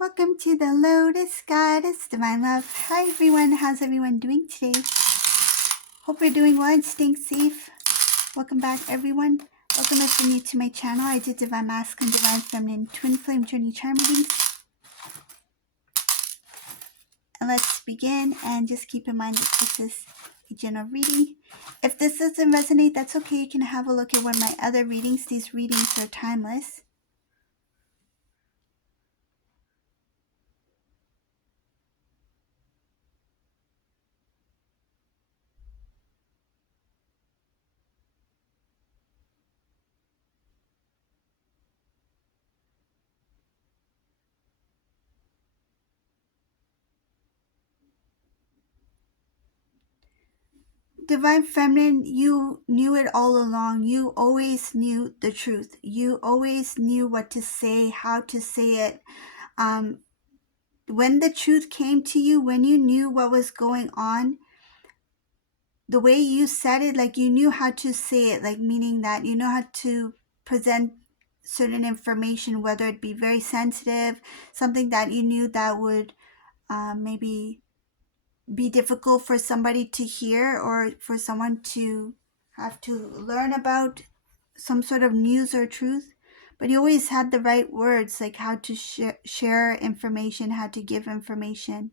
Welcome to the Lotus Goddess, Divine Love. Hi everyone, how's everyone doing today? Hope you're doing well and staying safe. Welcome back everyone. Welcome if you're new to my channel. I do Divine Masculine, Divine Feminine, Twin Flame Journey Charm readings. And let's begin, and just keep in mind that this is a general reading. If this doesn't resonate, that's okay. You can have a look at one of my other readings. These readings are timeless. Divine Feminine, you knew it all along. You always knew the truth. You always knew what to say, how to say it. When the truth came to you, when you knew what was going on, the way you said it, like you knew how to say it, like meaning that you know how to present certain information, whether it be very sensitive, something that you knew that would maybe be difficult for somebody to hear, or for someone to have to learn about some sort of news or truth. But you always had the right words, like how to share information, how to give information.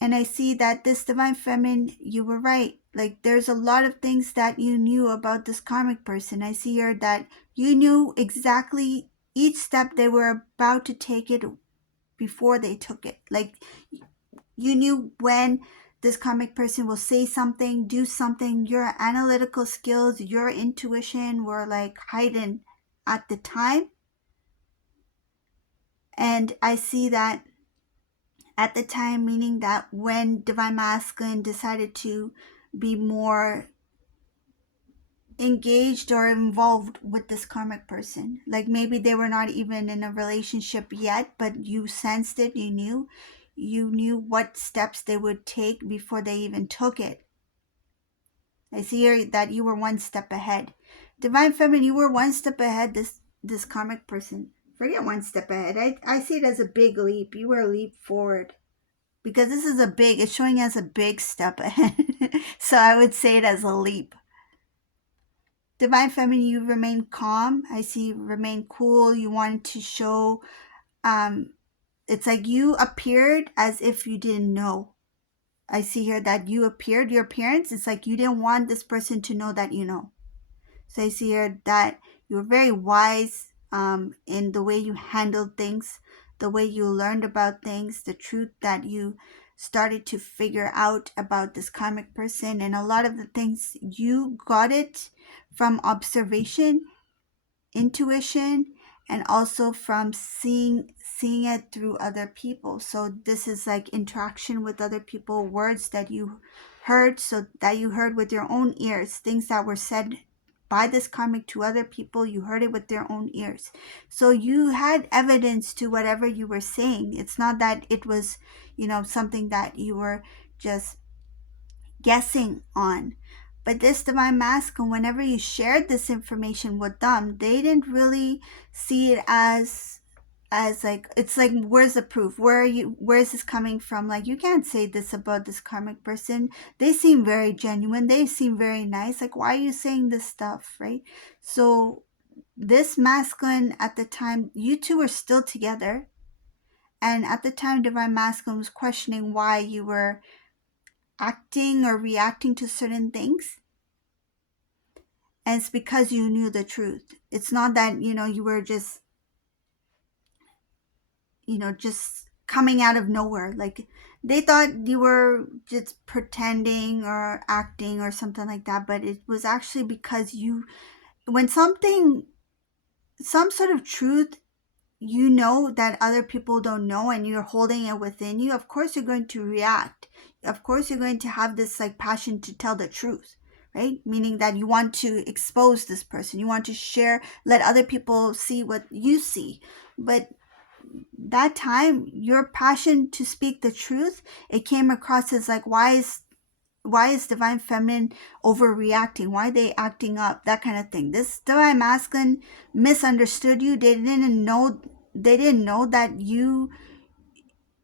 And I see that this Divine Feminine, you were right. Like there's a lot of things that you knew about this karmic person. I see here that you knew exactly each step they were about to take it before they took it. Like you knew when this karmic person will say something, do something. Your analytical skills, your intuition were like heightened at the time. And I see that at the time, meaning that when Divine Masculine decided to be more engaged or involved with this karmic person, like maybe they were not even in a relationship yet, but you sensed it, you knew what steps they would take before they even took it. I see here that you were one step ahead. Divine Feminine, you were one step ahead, this karmic person. Forget one step ahead. I see it as a big leap. You were a leap forward. Because this is it's showing as a big step ahead. So I would say it as a leap. Divine Feminine, you remain calm. I see you remain cool. You wanted to show, it's like you appeared as if you didn't know. I see here that you appeared, your appearance, it's like you didn't want this person to know that you know. So I see here that you were very wise in the way you handled things, the way you learned about things, the truth that you started to figure out about this karmic person. And a lot of the things, you got it from observation, intuition, and also from seeing it through other people. So this is like interaction with other people, words that you heard, so that you heard with your own ears, things that were said by this karmic to other people, you heard it with their own ears. So you had evidence to whatever you were saying. It's not that it was, something that you were just guessing on. But this Divine Masculine, whenever you shared this information with them, they didn't really see it as like, it's like, where's the proof? Where is this coming from? Like, you can't say this about this karmic person. They seem very genuine. They seem very nice. Like, why are you saying this stuff, right? So this masculine, at the time, you two were still together. And at the time, Divine Masculine was questioning why you were acting or reacting to certain things. And it's because you knew the truth. It's not that, you were just, just coming out of nowhere. Like, they thought you were just pretending or acting or something like that. But it was actually because when some sort of truth, that other people don't know, and you're holding it within you, of course you're going to react. Of course you're going to have this like passion to tell the truth, right? Meaning that you want to expose this person. You want to share, let other people see what you see. But that time, your passion to speak the truth, it came across as like, why is Divine Feminine overreacting? Why are they acting up? That kind of thing. This Divine Masculine misunderstood you. They didn't know they didn't know that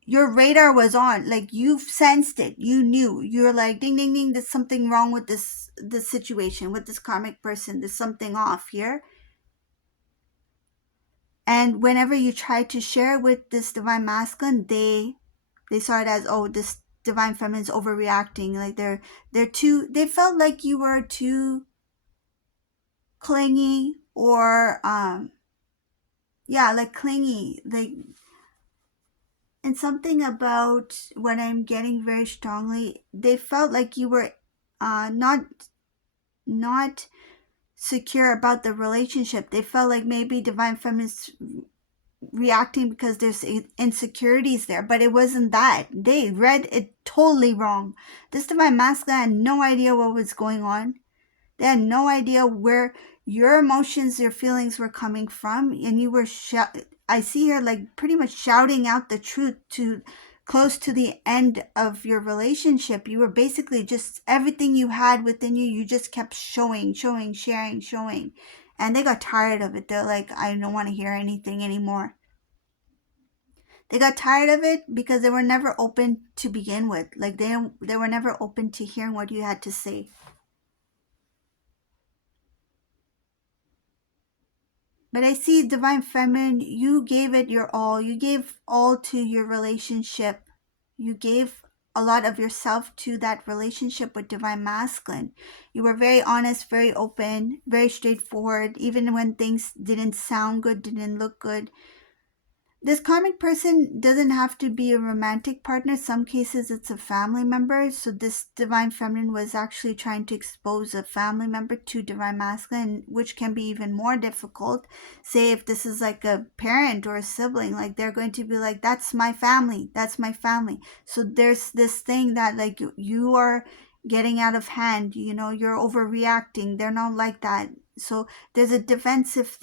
your radar was on. Like, you sensed it, you knew, you're like, ding ding ding, there's something wrong with this situation, with this karmic person, there's something off here. And whenever you try to share with this divine masculine, they saw it as, oh, this divine feminine's overreacting, like they're too, they felt like you were too clingy, or yeah, like clingy, like. And something about when I'm getting very strongly, they felt like you were not secure about the relationship. They felt like maybe divine feminine's reacting because there's insecurities there, but it wasn't that. They read it totally wrong. This divine masculine had no idea what was going on. They had no idea where your emotions, your feelings were coming from, and you were I see her like pretty much shouting out the truth to close to the end of your relationship. You were basically just, everything you had within you just kept showing, sharing, showing. And they got tired of it. They're like, I don't want to hear anything anymore. They got tired of it because they were never open to begin with. Like, they were never open to hearing what you had to say. But I see divine feminine, you gave it your all. You gave all to your relationship. You gave a lot of yourself to that relationship with divine masculine. You were very honest, very open, very straightforward, even when things didn't sound good, didn't look good. This karmic person doesn't have to be a romantic partner. Some cases it's a family member. So this divine feminine was actually trying to expose a family member to divine masculine, which can be even more difficult. Say if this is like a parent or a sibling, like they're going to be like, that's my family, that's my family. So there's this thing that like you are getting out of hand, you're overreacting. They're not like that. So there's a defensive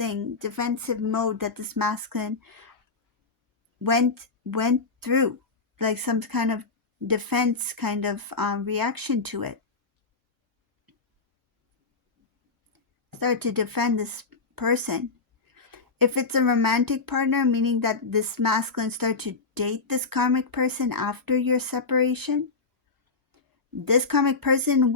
mode that this masculine went through, like some kind of defense kind of reaction to it. Start to defend this person. If it's a romantic partner, meaning that this masculine start to date this karmic person after your separation. This karmic person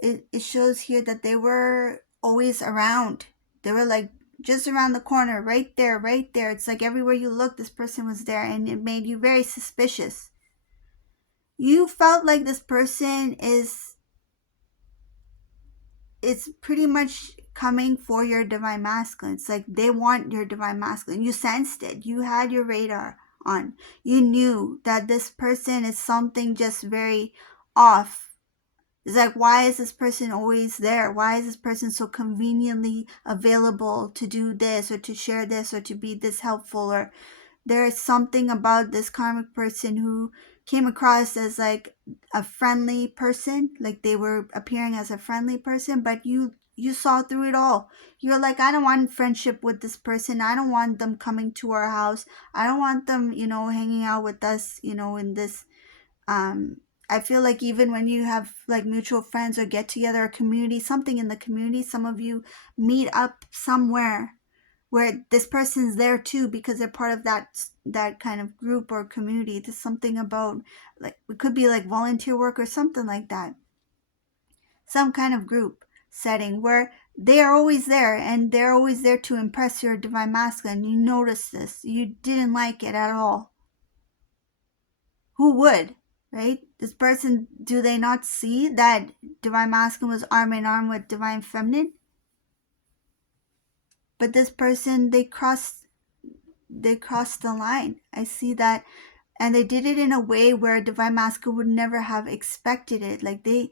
it shows here that they were always around. They were like just around the corner, right there. It's like everywhere you look, this person was there, and it made you very suspicious. You felt like this person is pretty much coming for your divine masculine. It's like they want your divine masculine. You sensed it. You had your radar on. You knew that this person is something just very off. It's like, why is this person always there? Why is this person so conveniently available to do this or to share this or to be this helpful? Or there is something about this karmic person who came across as like a friendly person, like they were appearing as a friendly person, but you saw through it all. You're like, I don't want friendship with this person. I don't want them coming to our house. I don't want them, hanging out with us, in this I feel like even when you have like mutual friends or get together, a community, something in the community, some of you meet up somewhere where this person's there too because they're part of that kind of group or community. There's something about, like, it could be like volunteer work or something like that. Some kind of group setting where they are always there, and they're always there to impress your divine masculine. You notice this. You didn't like it at all. Who would? Right? This person, do they not see that divine masculine was arm in arm with divine feminine? But this person, they crossed the line. I see that. And they did it in a way where divine masculine would never have expected it. Like they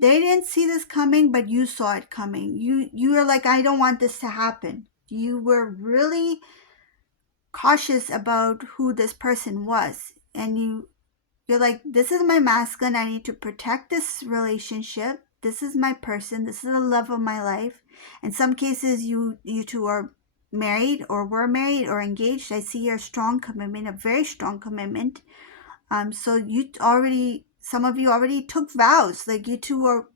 didn't see this coming, but you saw it coming. You were like, I don't want this to happen. You were really cautious about who this person was, and you're like, this is my masculine. I need to protect this relationship. This is my person. This is the love of my life. In some cases, you two are married or were married or engaged. I see a strong commitment, a very strong commitment. So some of you already took vows. Like you two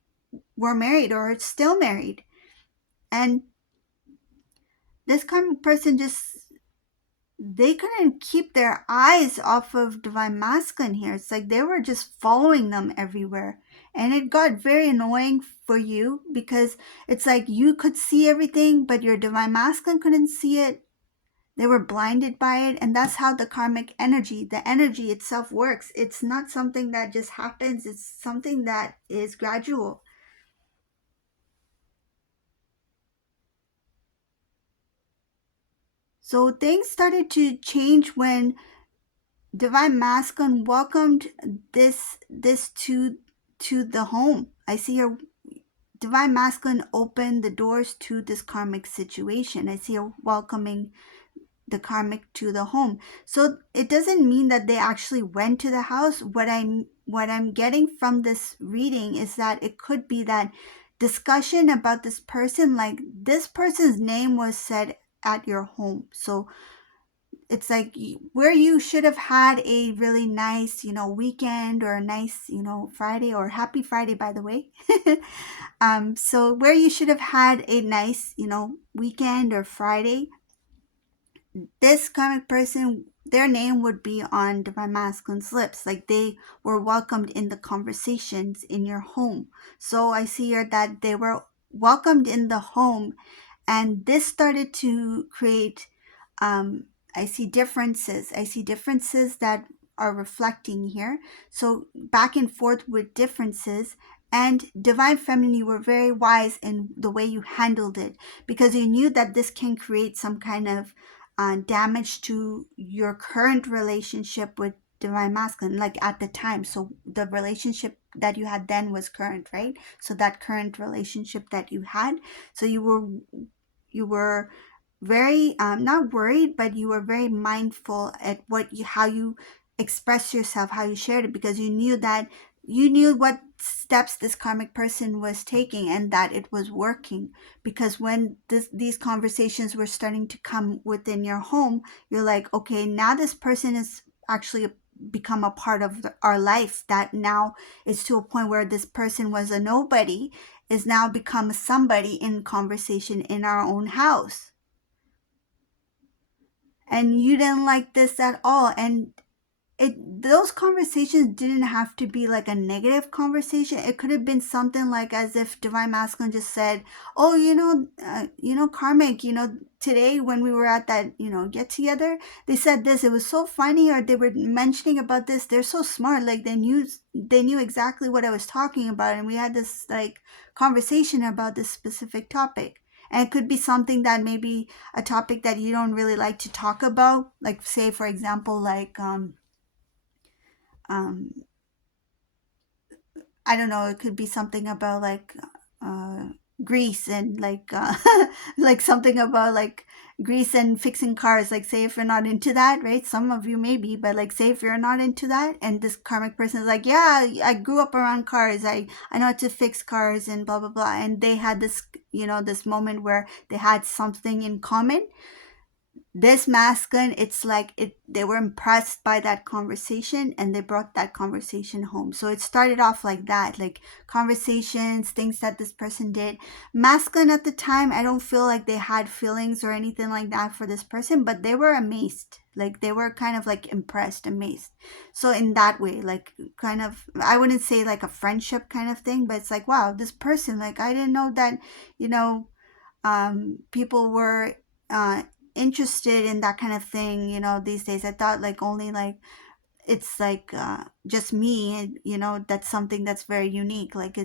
were married or still married. And this kind of person just they couldn't keep their eyes off of divine masculine here. It's like they were just following them everywhere. And it got very annoying for you because it's like you could see everything, but your divine masculine couldn't see it. They were blinded by it. And that's how the karmic energy, the energy itself works. It's not something that just happens, it's something that is gradual. So things started to change when divine masculine welcomed this to the home. I see her divine masculine opened the doors to this karmic situation. I see her welcoming the karmic to the home. So it doesn't mean that they actually went to the house. What I'm getting from this reading is that it could be that discussion about this person, like this person's name was said at your home. So it's like where you should have had a really nice, weekend, or a nice, Friday, or happy Friday, by the way. So where you should have had a nice, weekend or Friday, this karmic person, their name would be on divine masculine's lips. Like they were welcomed in the conversations in your home. So I see here that they were welcomed in the home, and this started to create, I see differences. I see differences that are reflecting here. So back and forth with differences. And divine feminine, you were very wise in the way you handled it, because you knew that this can create some kind of damage to your current relationship with divine masculine, like at the time. So the relationship that you had then was current, right? So that current relationship that you had, so you were very not worried, but you were very mindful at how you express yourself, how you shared it, because you knew what steps this karmic person was taking and that it was working. Because when these conversations were starting to come within your home, you're like, okay, now this person is actually become a part of our life, that now is to a point where this person was a nobody is now become somebody in conversation in our own house. And you didn't like this at all. And those conversations didn't have to be like a negative conversation. It could have been something like as if divine masculine just said, oh, karmic, today when we were at that, get together, they said this, it was so funny, or they were mentioning about this, they're so smart, like they knew exactly what I was talking about, and we had this like conversation about this specific topic. And it could be something that maybe a topic that you don't really like to talk about, like say for example, like um I don't know, it could be something about like uh grease, and like like something about like grease and fixing cars. Like say if you're not into that, right? Some of you maybe, but like say if you're not into that, and this karmic person is like, yeah, I grew up around cars, I know how to fix cars and blah blah blah, and they had this, this moment where they had something in common. This masculine, it's like they were impressed by that conversation, and they brought that conversation home. So it started off like that, like conversations, things that this person did. Masculine at the time, I don't feel like they had feelings or anything like that for this person, but they were amazed, like they were kind of like impressed, amazed. So in that way, like kind of, I wouldn't say like a friendship kind of thing, but it's like, wow, this person, like I didn't know that, people were uh interested in that kind of thing, these days. I thought like only like it's like just me, that's something that's very unique. Like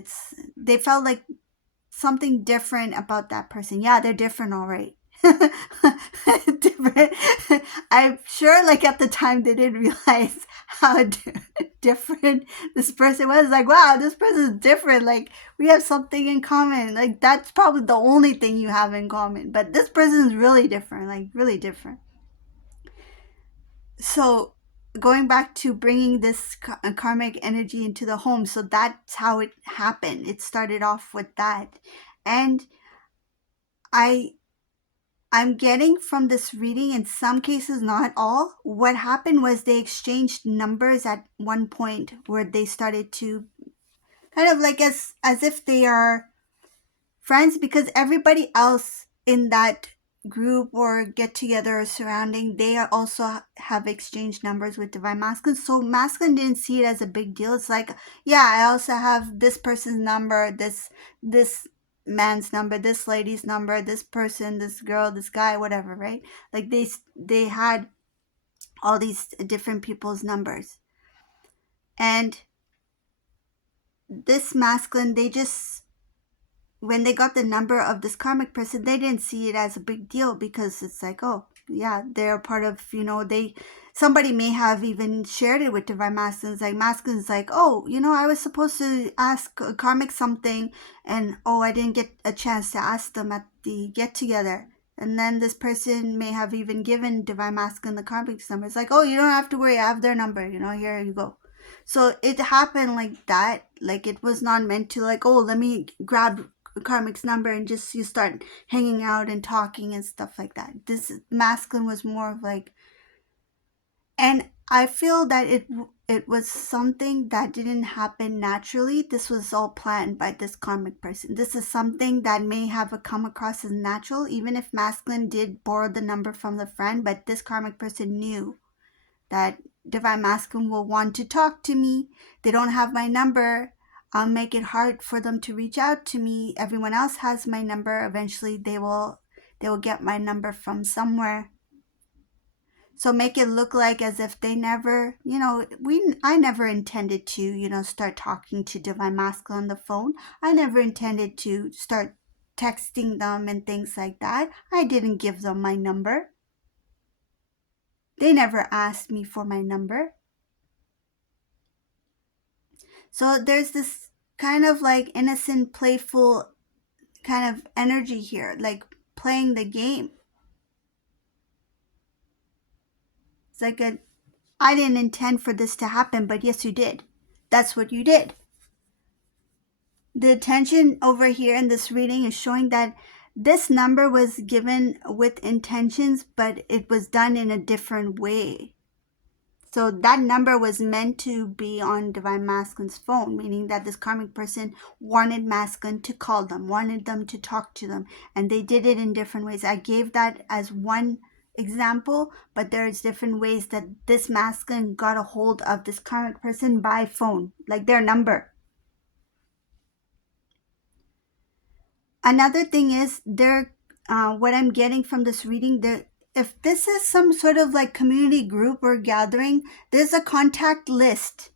they felt like something different about that person. Yeah, they're different, all right. Different. I'm sure like at the time they didn't realize how different this person was. Like, wow, this person is different. Like we have something in common. Like that's probably the only thing you have in common. But this person is really different, like really different. So going back to bringing this karmic energy into the home, so that's how it happened. It started off with that. And I I'm getting from this reading, in some cases, not all, what happened was they exchanged numbers at one point, where they started to kind of like as if they are friends, because everybody else in that group or get together or surrounding, they are also have exchanged numbers with divine masculine. So masculine didn't see it as a big deal. It's like, yeah, I also have this person's number, this man's number, this lady's number, this person, this girl, this guy, whatever, right? Like they had all these different people's numbers. And this masculine, they just, when they got the number of this karmic person, they didn't see it as a big deal, because it's like, oh yeah, they're part of, somebody may have even shared it with divine masculines. Like masculines like, oh, I was supposed to ask a karmic something, and oh, I didn't get a chance to ask them at the get together. And then this person may have even given divine masculine the karmic number. It's like, oh, you don't have to worry, I have their number, here you go. So it happened like that. Like it was not meant to, like, oh, let me grab karmic's number and just you start hanging out and talking and stuff like that. This masculine was more of like, and I feel that it was something that didn't happen naturally. This was all planned by this karmic person. This is something that may have come across as natural, even if masculine did borrow the number from the friend, but this karmic person knew that divine masculine will want to talk to me. They don't have my number. I'll make it hard for them to reach out to me. Everyone else has my number. Eventually they will get my number from somewhere. So make it look like as if they never, I never intended to, start talking to divine masculine on the phone. I never intended to start texting them and things like that. I didn't give them my number. They never asked me for my number. So there's this kind of like innocent, playful kind of energy here, like playing the game. It's like I didn't intend for this to happen, but yes, you did. That's what you did. The attention over here in this reading is showing that this number was given with intentions, but it was done in a different way. So that number was meant to be on divine masculine's phone, meaning that this karmic person wanted masculine to call them, wanted them to talk to them, and they did it in different ways. I gave that as one example, but there's different ways that this masculine got a hold of this karmic person by phone, like their number. Another thing is what I'm getting from this reading, if this is some sort of like community group or gathering, there's a contact list.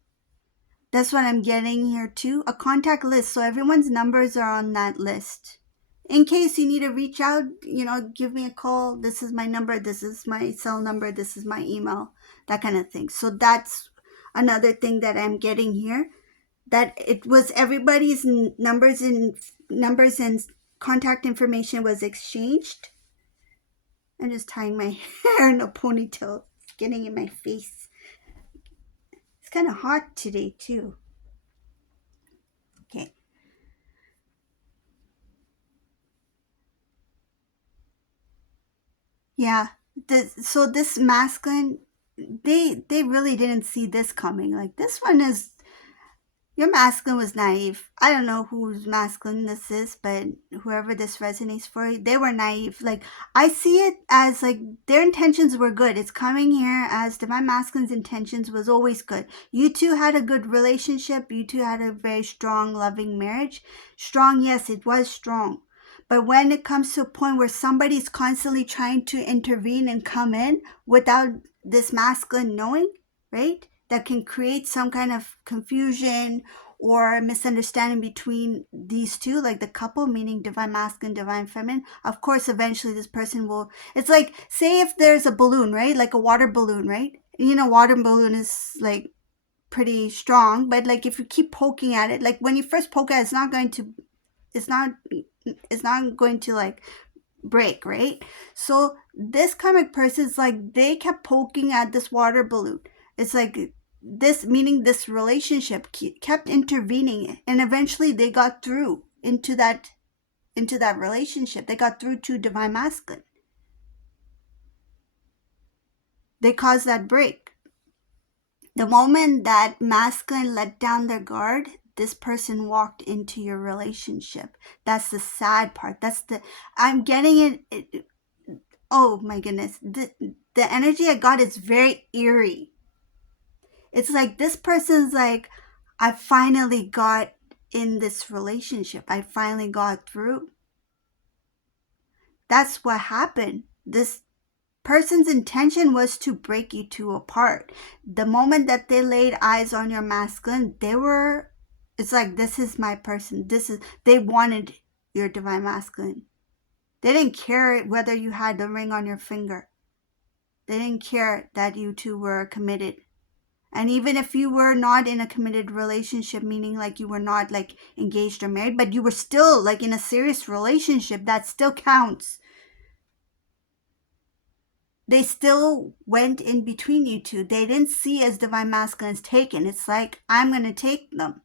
That's what I'm getting here too, a contact list. So everyone's numbers are on that list. In case you need to reach out, give me a call. This is my number. This is my cell number. This is my email, that kind of thing. So that's another thing that I'm getting here, that it was everybody's numbers and contact information was exchanged. I'm just tying my hair in a ponytail. It's getting in my face. It's kind of hot today too. Okay. Yeah. So this masculine, they really didn't see this coming. Like this one is, your masculine was naive. I don't know whose masculine this is, but whoever this resonates for, they were naive. Like I see it as like their intentions were good. It's coming here as divine masculine's intentions was always good. You two had a good relationship. You two had a very strong, loving marriage. Strong, yes, it was strong. But when it comes to a point where somebody's constantly trying to intervene and come in without this masculine knowing, right? That can create some kind of confusion or misunderstanding between these two, like the couple, meaning divine masculine, divine feminine. Of course, eventually this person will, it's like, say if there's a balloon, right? Like a water balloon, right? Water balloon is like pretty strong, but like if you keep poking at it, like when you first poke at it, it's not going to like break, right? So this karmic person is like, they kept poking at this water balloon. It's like this, meaning this relationship kept intervening, and eventually they got through into that relationship. They got through to divine masculine. They caused that break. The moment that masculine let down their guard, this person walked into your relationship. That's the sad part. I'm getting it. oh my goodness, the energy I got is very eerie. It's like this person's like, I finally got in this relationship. I finally got through. That's what happened. This person's intention was to break you two apart. The moment that they laid eyes on your masculine, it's like, this is my person. They wanted your divine masculine. They didn't care whether you had the ring on your finger. They didn't care that you two were committed. And even if you were not in a committed relationship, meaning like you were not like engaged or married, but you were still like in a serious relationship, that still counts. They still went in between you two. They didn't see as divine masculine as taken. It's like, I'm going to take them.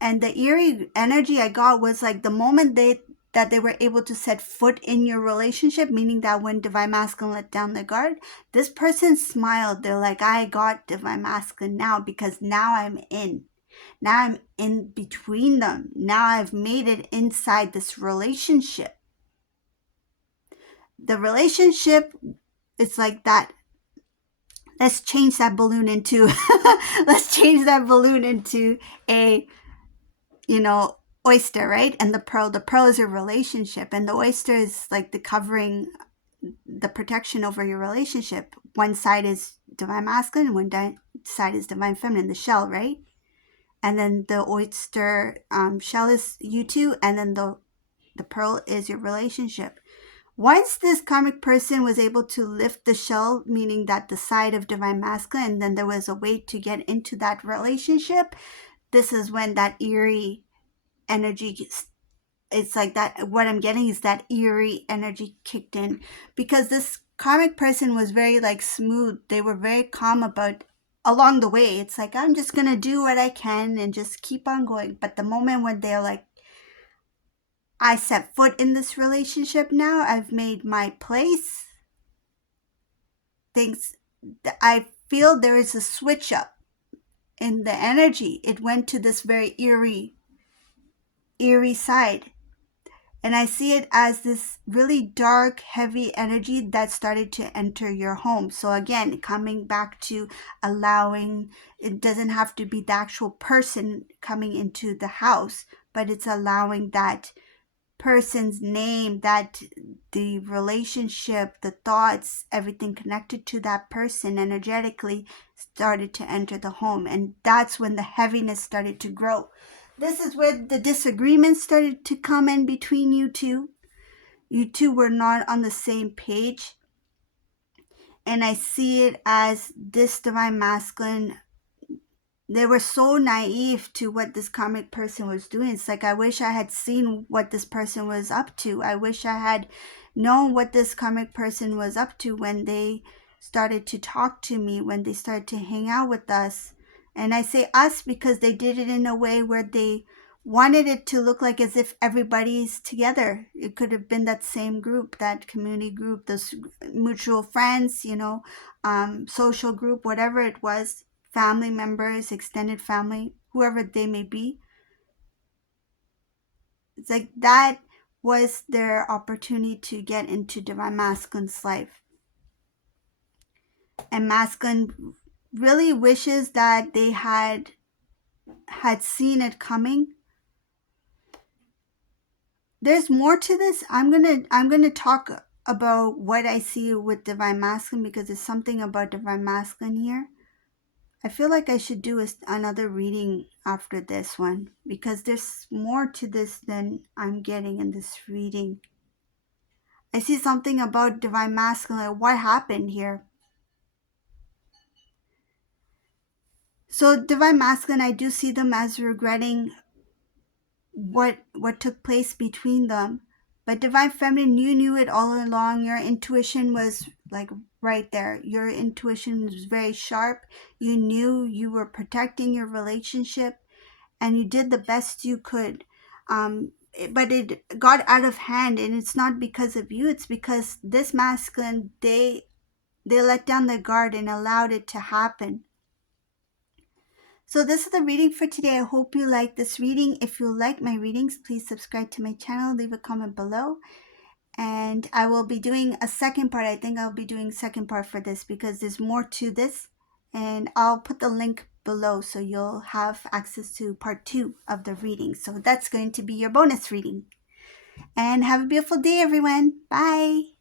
And the eerie energy I got was like the moment that they were able to set foot in your relationship, meaning that when divine masculine let down their guard, this person smiled. They're like, I got divine masculine now because now I'm in. Now I'm in between them. Now I've made it inside this relationship. The relationship, it's like that. Let's change that balloon into a, oyster, right? And the pearl is your relationship, and the oyster is like the covering, the protection over your relationship. One side is divine masculine, one side is divine feminine, the shell, right? And then the oyster shell is you two, and then the pearl is your relationship. Once this karmic person was able to lift the shell, meaning that the side of divine masculine, and then there was a way to get into that relationship, this is when that eerie energy, it's like that, what I'm getting is that eerie energy kicked in, because this karmic person was very like smooth. They were very calm about along the way. It's like, I'm just gonna do what I can and just keep on going. But the moment when they're like, I set foot in this relationship now, I've made my place, things, I feel there is a switch up in the energy. It went to this very eerie side. And I see it as this really dark, heavy energy that started to enter your home. So again, coming back to allowing, it doesn't have to be the actual person coming into the house, but it's allowing that person's name, that the relationship, the thoughts, everything connected to that person energetically started to enter the home. And that's when the heaviness started to grow. This is where the disagreements started to come in between you two. You two were not on the same page. And I see it as this divine masculine, they were so naive to what this karmic person was doing. It's like, I wish I had seen what this person was up to. I wish I had known what this karmic person was up to when they started to talk to me, when they started to hang out with us. And I say us because they did it in a way where they wanted it to look like as if everybody's together. It could have been that same group, that community group, those mutual friends, social group, whatever it was, family members, extended family, whoever they may be. It's like that was their opportunity to get into divine masculine's life. And masculine really wishes that they had seen it coming. There's more to this. I'm gonna talk about what I see with divine masculine, because there's something about divine masculine here. I feel like I should do another reading after this one, because there's more to this than I'm getting in this reading. I see something about divine masculine, like what happened here. So divine masculine, I do see them as regretting what took place between them. But divine feminine, you knew it all along. Your intuition was like right there. Your intuition was very sharp. You knew you were protecting your relationship, and you did the best you could. But it got out of hand, and it's not because of you. It's because this masculine, they let down their guard and allowed it to happen. So this is the reading for today. I hope you like this reading. If you like my readings, please subscribe to my channel, leave a comment below. And I will be doing a second part. I think I'll be doing second part for this because there's more to this. And I'll put the link below so you'll have access to part 2 of the reading. So that's going to be your bonus reading. And have a beautiful day, everyone. Bye.